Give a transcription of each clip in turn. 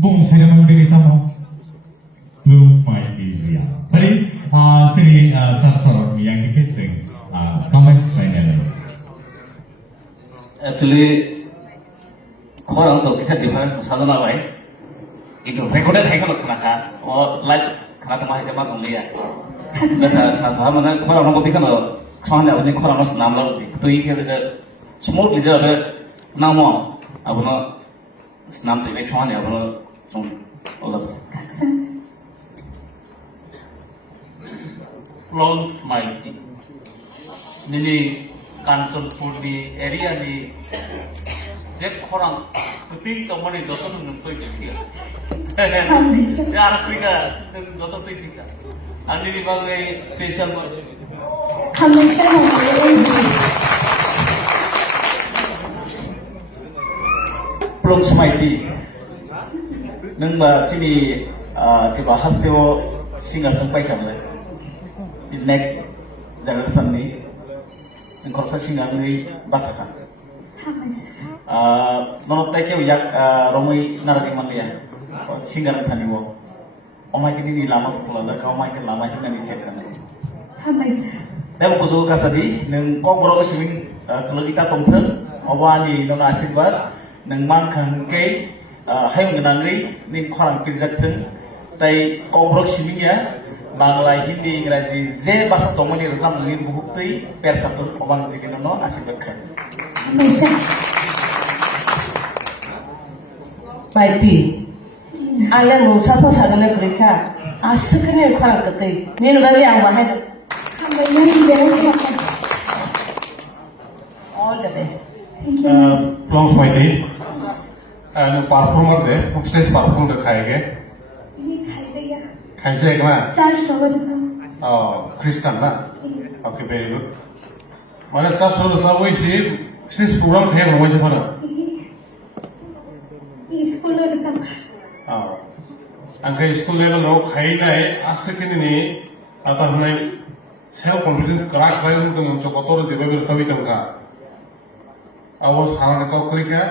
buong diri tamo blue smiley ria tadi sini sasaran yang dikising comments finally actually khorang to kisa difference sadana bai itu recorded hai kana khana o live khana ta mai jama thong liya ta ta mana khorang no bikana khana oni khorang no nam la tui ke de smooth li de namo abono nam te ne khana abono song ola long smile nini Kanchanpur ni area ni je khorang kuting to mani joto nun toi thia yar kuiga joto toi thia ani ni bagai special plong smaiti nang ba chini ke ba hasteo singer sampai kamle si next generation ni korsa singer ni basaka nono taike yak romai naragi manliya singer thani wo omai kini ni lama pula ka omai ke lama kini ni check kana demo ko ka sadi nang ko bro simin kelogita tongtheng awani nona asirbat nang man khang ke hayung nangai nin khorang pirjattheng tai ko bro simin ya Bangla, Hindi, Ingraji, je bahasa tomani rezam lin buhutui persatu obang dikinono asibet kan. Baiti, ala ngusa po sadana mereka, asuknya kurang ketai. Ni nubawi yang wahai. All the best. Long Swati, performer deh, stage perform दिखाएंगे. खाइसे क्या? Kristen ना? Okay, very good. माने सास सुर सास वही सिर्फ programme थे हम वही से पढ़ा. स्कूल लेवल सब. अंके स्कूल लेवल रो खाई ना है आज से किन्हीं नहीं आता हमें सेल्फ कॉन्फिडेंस क्रैश भाई उनको मुझे कोतोर जीवन में सभी तंका. आवाज सामने को कोई क्या?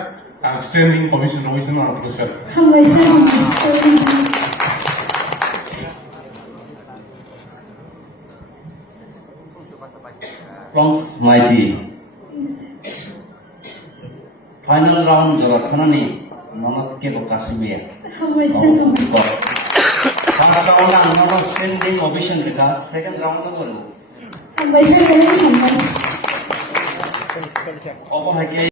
Standing commission और पुरस्कार. हम वैसे Long Mighty final round jora khana ni nonot ke lokasimiya हम वैसे first round na nonot standing ovation deka second round na golu हम वैसे obo hake